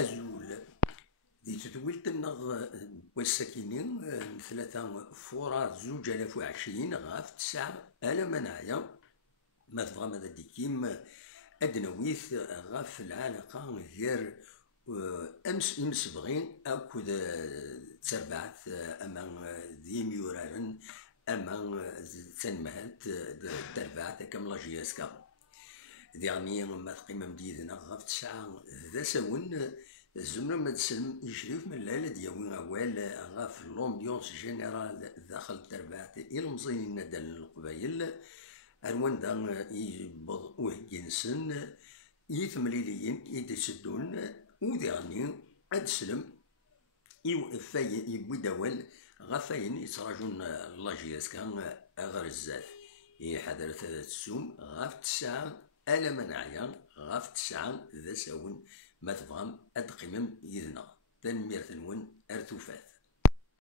أزول دي تدويلتنا والساكنين ثلاثة فورا 2020 غاف 9 منايا ما تبغى ماذا ديكيم أدنويث غاف العلاقة غير أمس إمسبغين أكو تربعت أمام ذي ميورارن أمام تنمهات تربعت كاملا جياسكا يعني ما تقيم مديدنا غاف 9 ذا سون الزمرة ما تسلم يشريف من الليلة ديالي أوال غاف لومبيونس جينيرال داخل التربعت إلمزين ندال القبايل أروان دا يبض وهجنسن يثمليليين يدسدون وديعني أدسلم يوفاي يبوي دوال غفاين يتراجون لاجياس كان أغر الزاف يحضر ثلاث سوم غاف 9 مناعيا غاف 9 ذا ساون ما تبغام أدقمم يذنا تنمير ثنون أرتوفات.